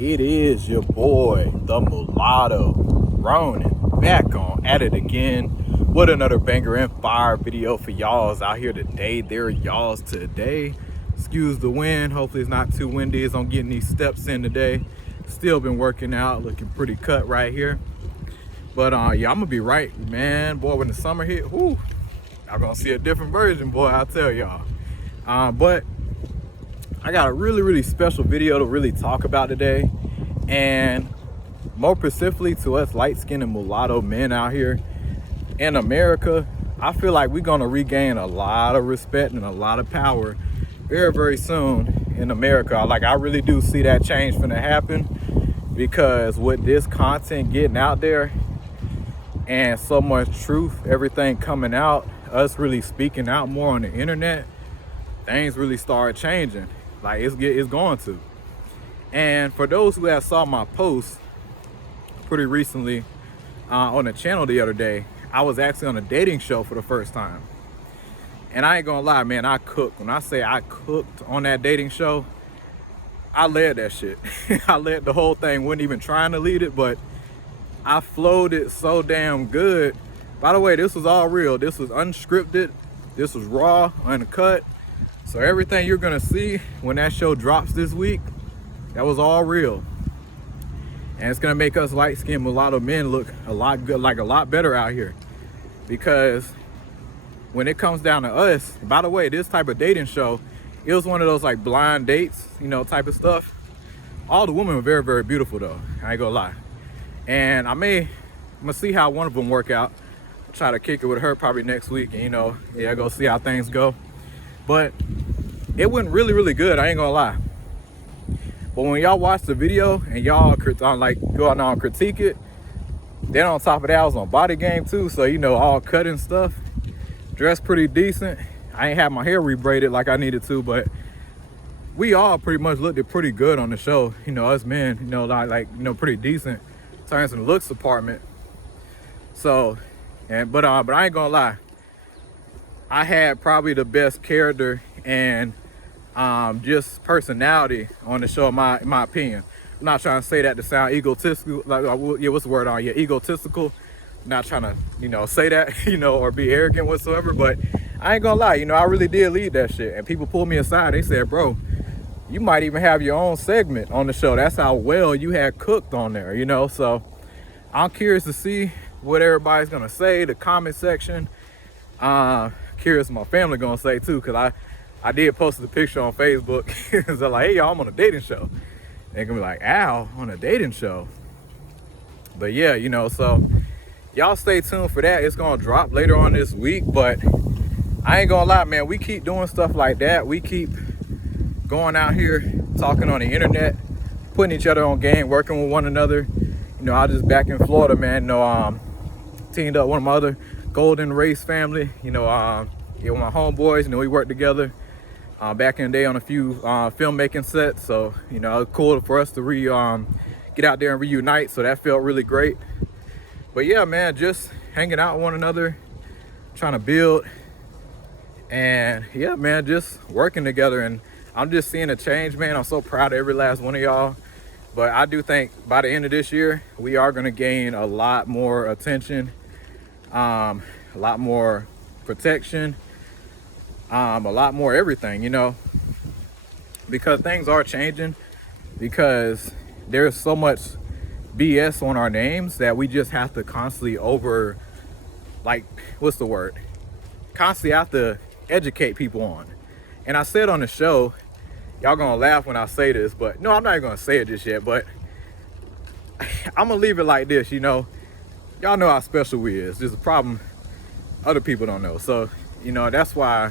It is your boy, the Mulatto, Ronin, back on at it again with another banger and fire video for y'all's out here today. They're y'all's today. Excuse the wind. Hopefully it's not too windy as I'm getting these steps in today. Still been working out, looking pretty cut right here. But yeah, I'm gonna be right, man. Boy, when the summer hit, whoo, y'all gonna see a different version, boy, I'll tell y'all. But I got a really special video to really talk about today, and more specifically to us light-skinned and mulatto men out here in America. I feel like we're gonna regain a lot of respect and a lot of power very soon in America. Like, I really do see that change finna happen, because with this content getting out there and so much truth, everything coming out, us really speaking out more on the internet, things really start changing. Like, it's going to. And for those who have saw my post pretty recently on the channel the other day, I was actually on a dating show for the first time. And I ain't gonna lie, man, I cooked. When I say I cooked on that dating show, I led that shit. I led the whole thing, wasn't even trying to lead it, but I flowed it so damn good. By the way, this was all real. This was unscripted. This was raw, uncut. So everything you're gonna see when that show drops this week, that was all real. And it's gonna make us light-skinned mulatto men look a lot good, like a lot better out here. Because when it comes down to us, by the way, this type of dating show, it was one of those like blind dates, you know, type of stuff. All the women were very beautiful though, I ain't gonna lie. And I'm gonna see how one of them work out. Try to kick it with her probably next week, and you know, yeah, go see how things go. But it went really good, I ain't gonna lie. But when y'all watch the video and y'all like go out and critique it, then on top of that, I was on Body Game too, so you know, all cut and stuff, dressed pretty decent. I ain't had my hair rebraided like I needed to, but we all pretty much looked pretty good on the show. You know, us men, you know, like you know, pretty decent in terms of the looks department. So, but I ain't gonna lie, I had probably the best character and just personality on the show, in my opinion. I'm not trying to say that to sound egotistical, like, yeah, what's the word on? Yeah, egotistical. I'm not trying to, you know, say that, you know, or be arrogant whatsoever, but I ain't gonna lie, you know, I really did lead that shit. And people pulled me aside, they said, bro, you might even have your own segment on the show. That's how well you had cooked on there, you know? So I'm curious to see what everybody's gonna say, the comment section. Curious what my family gonna say too, because I did post the picture on Facebook. So like, hey y'all, I'm on a dating show. They're gonna be like, Al, on a dating show. But yeah, you know, so y'all stay tuned for that. It's gonna drop later on this week. But I ain't gonna lie, man, we keep doing stuff like that. We keep going out here talking on the internet, putting each other on game, working with one another. You know, I just back in Florida, man, you know, teamed up with one of my other Golden Race family, you know, yeah, with my homeboys, you know, we worked together back in the day on a few filmmaking sets. So, you know, it was cool for us to get out there and reunite. So that felt really great. But yeah, man, just hanging out with one another, trying to build, and yeah, man, just working together. And I'm just seeing a change, man. I'm so proud of every last one of y'all. But I do think by the end of this year, we are going to gain a lot more attention, a lot more protection, a lot more everything, you know, because things are changing, because there's so much BS on our names that we just have to constantly constantly have to educate people on. And I said on the show, y'all gonna laugh when I say this, but no, I'm not even gonna say it just yet, but I'm gonna leave it like this, you know, y'all know how special we is. There's a problem other people don't know. So, you know, that's why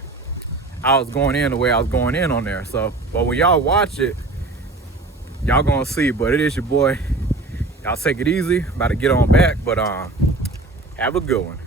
I was going in the way I was going in on there. So, but when y'all watch it, y'all gonna see. But it is your boy. Y'all take it easy. About to get on back, but have a good one.